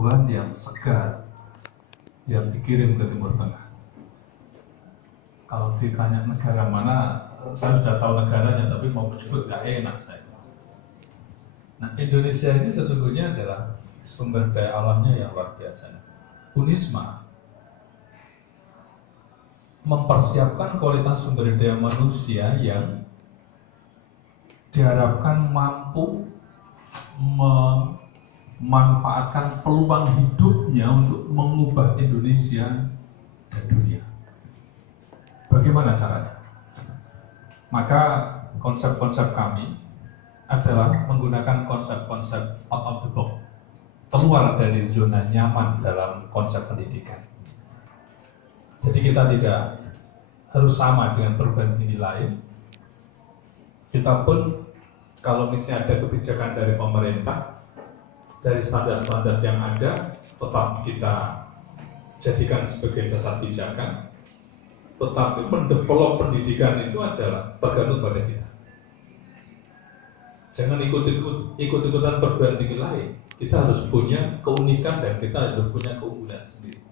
pengetahuan yang segar yang dikirim ke Timur Tengah. Kalau ditanya negara mana, saya sudah tahu negaranya, tapi mau menyebut gak enak saya. Nah, Indonesia ini sesungguhnya adalah sumber daya alamnya yang luar biasa. Unisma mempersiapkan kualitas sumber daya manusia yang diharapkan mampu memanfaatkan peluang hidupnya untuk mengubah Indonesia dan dunia. Bagaimana caranya? Maka konsep-konsep kami adalah menggunakan konsep-konsep out of the box, keluar dari zona nyaman dalam konsep pendidikan. Jadi kita tidak harus sama dengan perguruan tinggi lain. Kita pun kalau misalnya ada kebijakan dari pemerintah, dari standar-standar yang ada, tetap kita jadikan sebagai dasar pijakan. Tetapi mendevelop pendidikan itu adalah tergantung pada kita. Jangan ikut-ikutan perguruan tinggi lain. Kita harus punya keunikan dan kita harus punya keunggulan sendiri.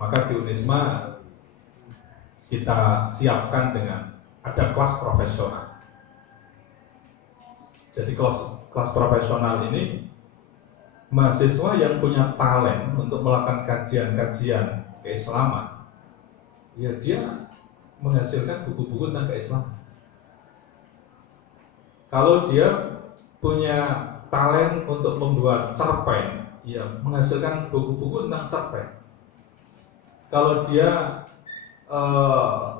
Maka di Unisma kita siapkan dengan ada kelas profesional. Jadi kelas profesional ini mahasiswa yang punya talent untuk melakukan kajian-kajian keislaman, ya dia menghasilkan buku-buku tentang keislaman. Kalau dia punya talent untuk membuat cerpen, ya menghasilkan buku-buku tentang cerpen. Kalau dia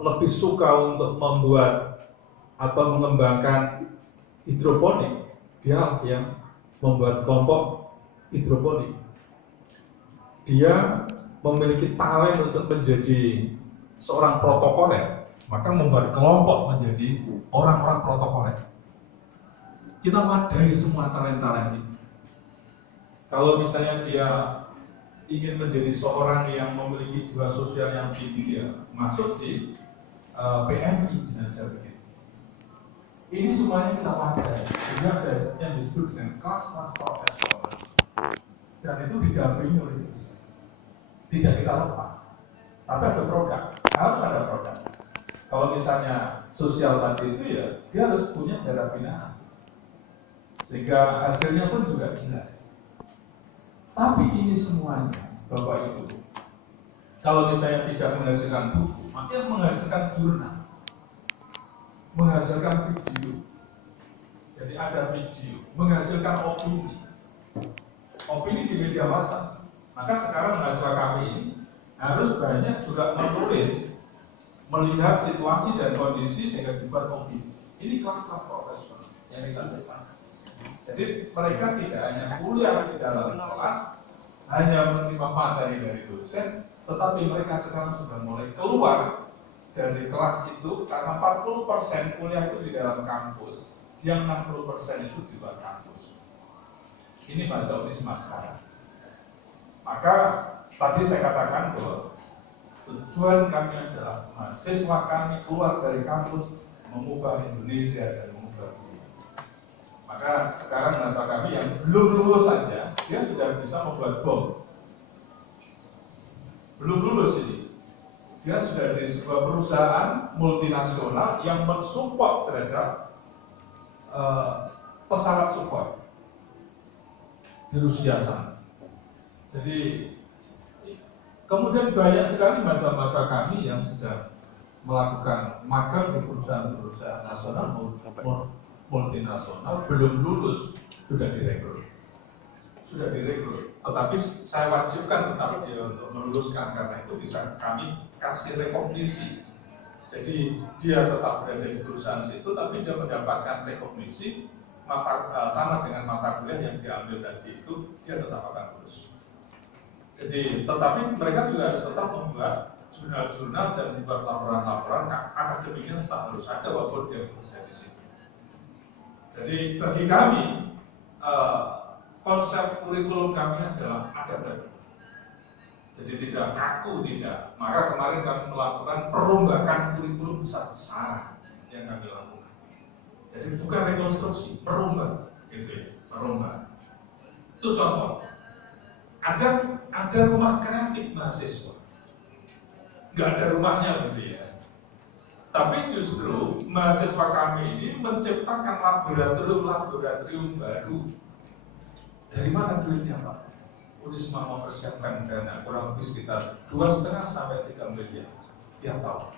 lebih suka untuk membuat atau mengembangkan hidroponik, dia yang membuat kelompok hidroponik. Dia memiliki talent untuk menjadi seorang protokoler, maka membuat kelompok menjadi orang-orang protokoler. Kita wadai semua talent-talent itu. Kalau misalnya dia ingin menjadi seorang yang memiliki jiwa sosial yang tinggi, dia masuk di PMI misalnya begitu. Ini semuanya kita wadai. Ini ada yang disebut dengan kelas-kelas profesional. Dan itu didampingi oleh dosen. Tidak kita lepas. Tapi ada program, harus ada program. Kalau misalnya sosial tadi itu ya, dia harus punya darah binaan. Sehingga hasilnya pun juga jelas. Tapi ini semuanya, Bapak Ibu, kalau misalnya tidak menghasilkan buku, maka menghasilkan jurnal, menghasilkan video. Jadi ada video, menghasilkan opini di media massa. Maka sekarang mahasiswa kami ini harus banyak juga menulis, melihat situasi dan kondisi sehingga dibuat opini. Ini kelas-kelas profesional yang disampaikan. Jadi mereka tidak hanya kuliah di dalam kelas, hanya menerima materi dari dosen, tetapi mereka sekarang sudah mulai keluar dari kelas itu karena 40% kuliah itu di dalam kampus, yang 60% itu di luar kampus. Ini bahasa Unisma sekarang. Maka tadi saya katakan bahwa tujuan kami adalah mahasiswa kami keluar dari kampus mengubah Indonesia dan mengubah dunia. Maka sekarang mahasiswa kami yang belum lulus saja, dia sudah bisa membuat bom. Belum lulus ini, dia sudah di sebuah perusahaan multinasional yang mensupport terhadap pesawat Sukhoi di Rusia sana. Jadi kemudian banyak sekali mahasiswa-mahasiswa kami yang sedang melakukan magang di perusahaan-perusahaan nasional multinasional, belum lulus sudah direkrut. Tetapi saya wajibkan tetap dia untuk meluluskan, karena itu bisa kami kasih rekognisi. Jadi dia tetap berada di perusahaan situ, tapi dia mendapatkan rekognisi sama dengan mata kuliah yang diambil tadi itu, dia tetap akan lulus. Jadi, tetapi mereka juga harus tetap membuat jurnal-jurnal dan membuat laporan-laporan akademiknya tetap harus ada walaupun dia bekerja di situ. Jadi bagi kami konsep kurikulum kami adalah adaptif. Jadi tidak kaku, tidak. Maka kemarin kami melakukan perombakan kurikulum besar-besaran yang kami lakukan. Jadi bukan rekonstruksi, perombak, gitu ya, perombak. Itu contoh. Ada rumah kreatif mahasiswa, nggak ada rumahnya gitu ya. Tapi justru mahasiswa kami ini menciptakan laboratorium baru. Dari mana duitnya Pak? Unisma mempersiapkan dana kurang lebih sekitar 2,5 sampai 3 miliar tiap tahun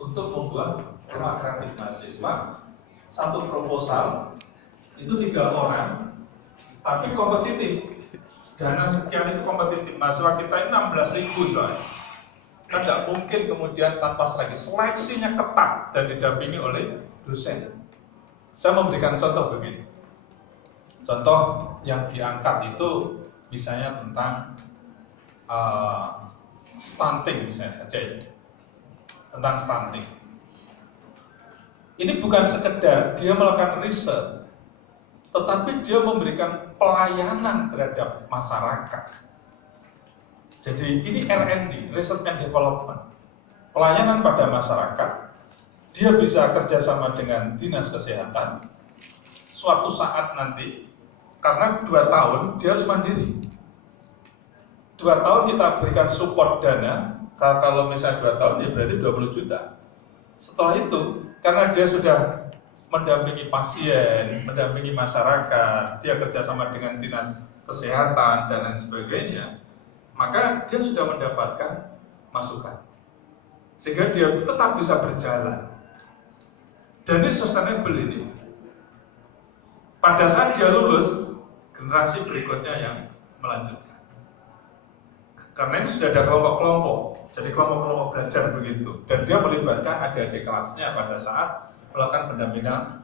untuk membuat rumah kreatif mahasiswa. Satu proposal itu 3 orang, tapi kompetitif. Dana sekian itu kompetitif. Mahasiswa kita ini 16.000 soalnya. Tidak mungkin kemudian tanpa seleksinya ketat dan didampingi oleh dosen. Saya memberikan contoh begini. Contoh yang diangkat itu misalnya tentang stunting misalnya saja ya. Tentang stunting. Ini bukan sekedar dia melakukan riset, tetapi dia memberikan pelayanan terhadap masyarakat. Jadi ini R&D, Research and Development, pelayanan pada masyarakat. Dia bisa kerjasama dengan dinas kesehatan. Suatu saat nanti, karena 2 tahun dia harus mandiri. 2 tahun kita berikan support dana. Kalau misalnya 2 tahun ya berarti 20 juta. Setelah itu, karena dia sudah mendampingi pasien, mendampingi masyarakat, dia kerjasama dengan dinas kesehatan dan lain sebagainya, maka dia sudah mendapatkan masukan, sehingga dia tetap bisa berjalan. Dan ini sustainable ini. Pada saat dia lulus, generasi berikutnya yang melanjutkan. Karena ini sudah ada kelompok-kelompok, jadi kelompok-kelompok belajar begitu. Dan dia melibatkan adik-adik kelasnya pada saat melakukan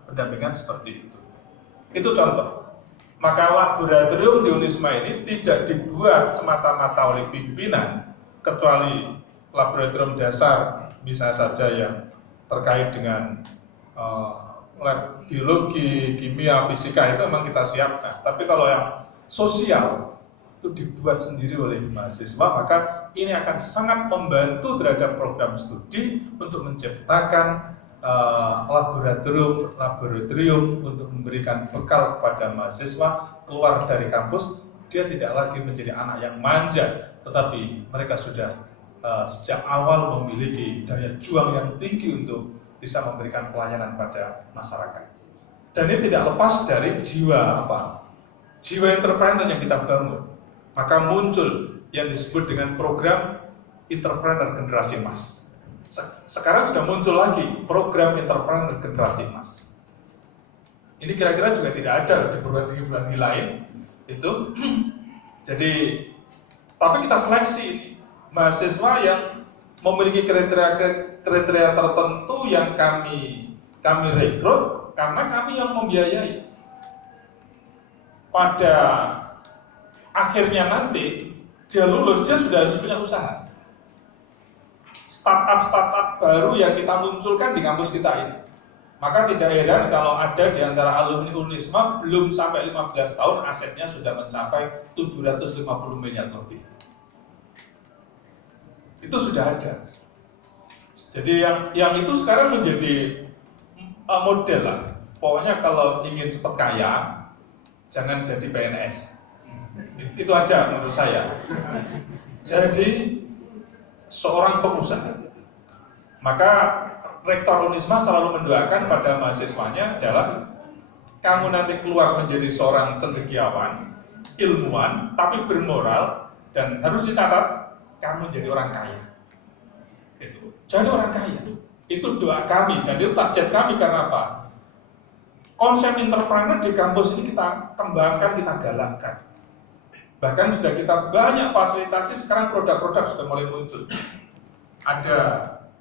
pendampingan seperti itu. Itu contoh. Maka laboratorium di Unisma ini tidak dibuat semata-mata oleh pimpinan, kecuali laboratorium dasar, misalnya saja yang terkait dengan lab biologi, kimia, fisika itu memang kita siapkan. Tapi kalau yang sosial itu dibuat sendiri oleh mahasiswa, maka ini akan sangat membantu terhadap program studi untuk menciptakan laboratorium untuk memberikan bekal kepada mahasiswa keluar dari kampus. Dia tidak lagi menjadi anak yang manja, tetapi mereka sudah sejak awal memiliki daya juang yang tinggi untuk bisa memberikan pelayanan pada masyarakat. Dan ini tidak lepas dari jiwa entrepreneur yang kita bangun. Maka muncul yang disebut dengan program entrepreneur generasi emas. Sekarang sudah muncul lagi program entrepreneur generasi emas. Ini kira-kira juga tidak ada di perguruan tinggi lain itu. Jadi, tapi kita seleksi mahasiswa yang memiliki kriteria tertentu yang kami rekrut karena kami yang membiayai. Pada akhirnya nanti dia lulus, dia sudah harus punya usaha. Startup baru yang kita munculkan di kampus kita ini. Maka tidak heran kalau ada di antara alumni Unisma belum sampai 15 tahun asetnya sudah mencapai 750 miliar lebih. Itu sudah ada. Jadi yang itu sekarang menjadi model lah. Pokoknya kalau ingin cepat kaya, jangan jadi PNS. Itu aja menurut saya. Jadi seorang pengusaha. Maka Rektor Unisma selalu mendoakan pada mahasiswanya adalah kamu nanti keluar menjadi seorang cendekiawan, ilmuwan, tapi bermoral, dan harus dicatat kamu jadi orang kaya. Itu. Jadi orang kaya. Itu doa kami dan itu target kami. Karena apa? Konsep entrepreneur di kampus ini kita kembangkan, kita galakkan. Bahkan sudah kita banyak fasilitasi, sekarang produk-produk sudah mulai muncul. Ada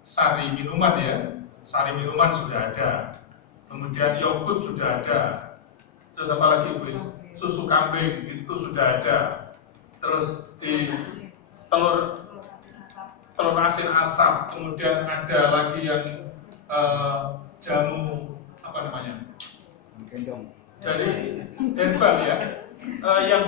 sari minuman ya, sari minuman sudah ada. Kemudian yogurt sudah ada. Terus apa lagi? Susu kambing itu sudah ada. Terus di telur asin asap. Kemudian ada lagi yang jamu apa namanya? Dari herbal ya. Yang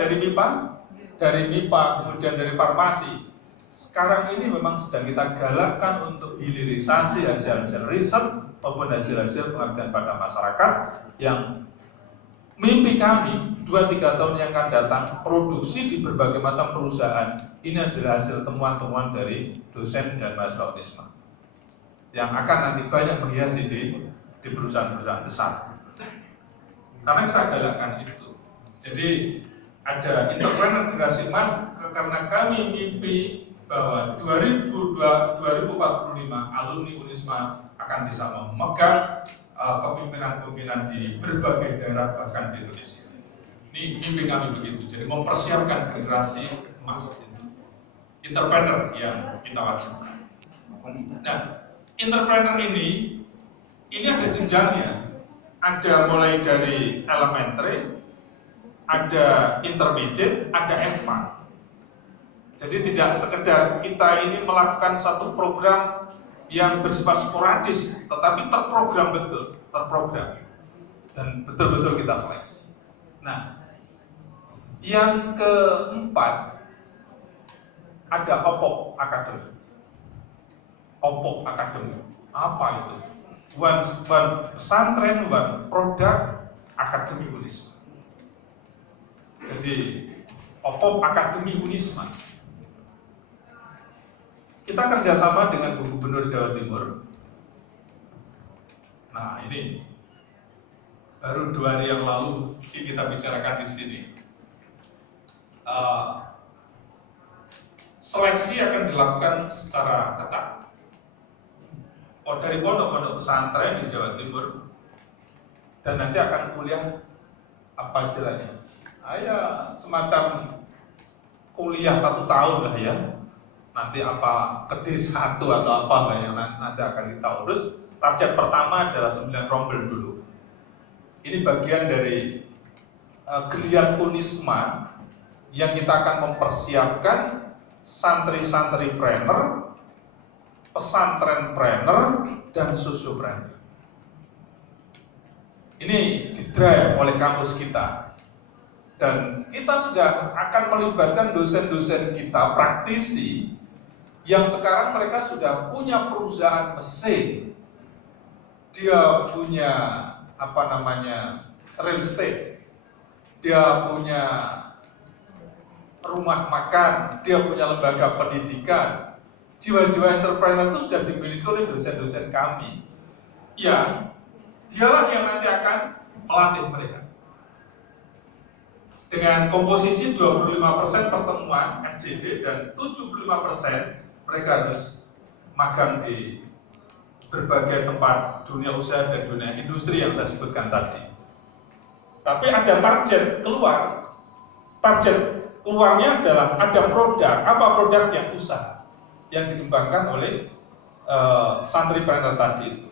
dari MIPA, kemudian dari farmasi. Sekarang ini memang sedang kita galakkan untuk hilirisasi hasil-hasil riset maupun hasil-hasil pengabdian pada masyarakat yang mimpi kami 2-3 tahun yang akan datang, produksi di berbagai macam perusahaan ini adalah hasil temuan-temuan dari dosen dan mahasiswa Unisma yang akan nanti banyak menghiasi di perusahaan-perusahaan besar. Karena kita galakkan itu. Jadi ada entrepreneur generasi emas karena kami mimpi bahwa 2045 alumni Unisma akan bisa memegang kepemimpinan-kepemimpinan di berbagai daerah bahkan di Indonesia. Ini mimpi kami begitu. Jadi mempersiapkan generasi emas itu. Entrepreneur yang kita wajibkan. Nah, entrepreneur ini ada jenjangnya. Ada mulai dari elementary, ada intermediate, ada advanced. Jadi tidak sekedar kita ini melakukan satu program yang bersifat sporadis, tetapi terprogram betul, dan betul-betul kita seleksi. Nah, yang keempat ada OPOP Academy. OPOP Academy, apa itu? One pesantren, one produk Akademi Unisma. Jadi OPOP Akademi Unisma. Kita kerjasama dengan Gubernur Jawa Timur. Nah, ini baru 2 hari yang lalu kita bicarakan di sini. Seleksi akan dilakukan secara ketat. Dari pondok-pondok pesantren di Jawa Timur, dan nanti akan kuliah apa istilahnya? Semacam kuliah 1 tahun lah ya. Nanti apa ke D1 atau apa lah yang nanti akan kita urus. Target pertama adalah 9 rombel dulu. Ini bagian dari geliat Unisma yang kita akan mempersiapkan santri-santripreneur, pesantrenpreneur, dan sosiopreneur. Ini didrive oleh kampus kita. Dan kita sudah akan melibatkan dosen-dosen kita, praktisi, yang sekarang mereka sudah punya perusahaan mesin. Dia punya real estate. Dia punya rumah makan, dia punya lembaga pendidikan. Jiwa-jiwa entrepreneur itu sudah dimiliki oleh dosen-dosen kami, yang dialah yang nanti akan melatih mereka. Dengan komposisi 25% pertemuan FGD dan 75% mereka harus magang di berbagai tempat dunia usaha dan dunia industri yang saya sebutkan tadi. Tapi ada target keluarnya adalah ada produk. Apa produknya? Usaha yang dikembangkan oleh santripreneur tadi itu.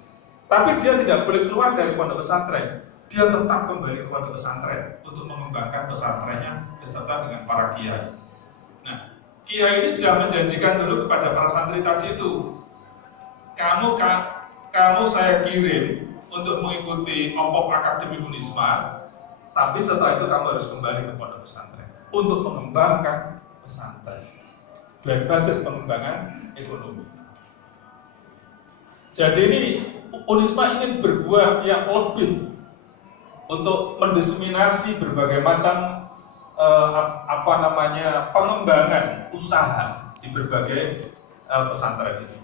Tapi dia tidak boleh keluar dari pondok pesantren. Dia tetap kembali ke pondok pesantren untuk mengembangkan pesantrennya beserta dengan para kiai. Nah, kiai ini sudah menjanjikan dulu kepada para santri tadi itu, kamu saya kirim untuk mengikuti OPOP Akademi Unisma, tapi setelah itu kamu harus kembali ke pondok pesantren untuk mengembangkan pesantren berbasis pengembangan ekonomi. Jadi ini Unisma ingin berbuat yang lebih untuk mendiseminasi berbagai macam pengembangan usaha di berbagai pesantren ini.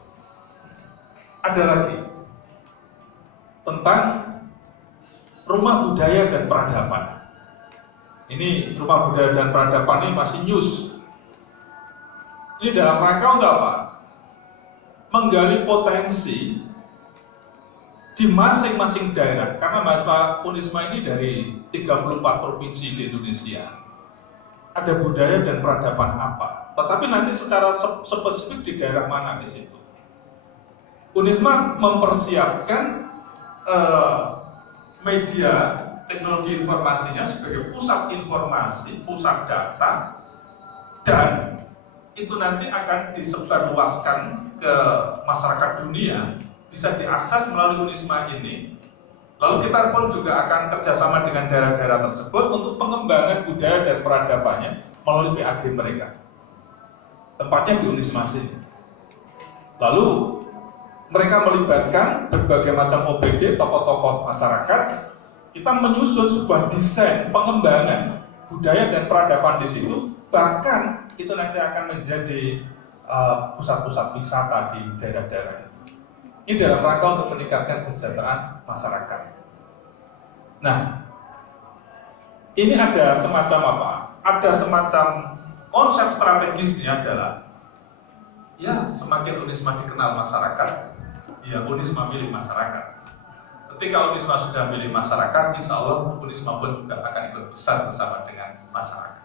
Ada lagi tentang rumah budaya dan peradaban. Ini rumah budaya dan peradaban ini masih news. Ini dalam rangka untuk apa? Menggali potensi di masing-masing daerah, karena mahasiswa Unisma ini dari 34 provinsi di Indonesia. Ada budaya dan peradaban apa? Tetapi nanti secara spesifik di daerah mana di situ. Unisma mempersiapkan media teknologi informasinya sebagai pusat informasi, pusat data, dan itu nanti akan disebarluaskan ke masyarakat dunia, bisa diakses melalui Unisma ini. Lalu kita pun juga akan kerjasama dengan daerah-daerah tersebut untuk pengembangan budaya dan peradabannya melalui PAG mereka. Tempatnya di Unisma sini. Lalu mereka melibatkan berbagai macam OPD, tokoh-tokoh masyarakat. Kita menyusun sebuah desain pengembangan budaya dan peradaban di situ, bahkan itu nanti akan menjadi pusat-pusat wisata di daerah-daerah itu. Ini dalam rangka untuk meningkatkan kesejahteraan masyarakat. Nah, ini ada semacam apa? Ada semacam konsep strategisnya adalah, ya semakin Unisma dikenal masyarakat, ya Unisma milik masyarakat. Ketika Unisma sudah milik masyarakat, insya Allah Unisma pun juga akan ikut besar bersama dengan masyarakat.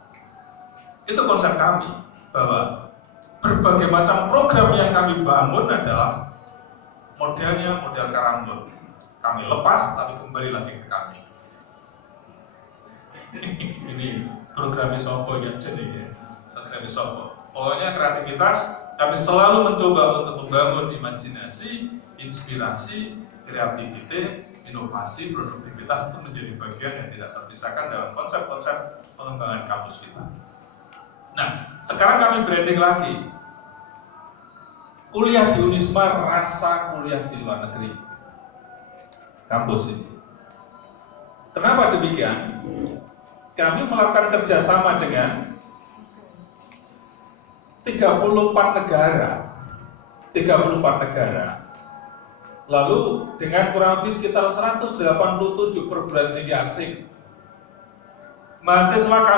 Itu konsep kami, bahwa berbagai macam program yang kami bangun adalah modelnya model Karambol. Kami lepas, tapi kembali lagi ke kami. Ini program Sopo ya, jadi ya, program Sopo. Pokoknya kreativitas, kami selalu mencoba untuk membangun imajinasi, inspirasi, kreativitas, inovasi, produktivitas itu menjadi bagian yang tidak terpisahkan dalam konsep-konsep pengembangan kampus kita. Nah, sekarang kami branding lagi. Kuliah di Unisma rasa kuliah di luar negeri. Kampus ini. Kenapa demikian? Kami melakukan kerjasama dengan 34 negara. 34 negara. Lalu dengan kurang lebih sekitar 187 perguruan tinggi asing. Mahasiswa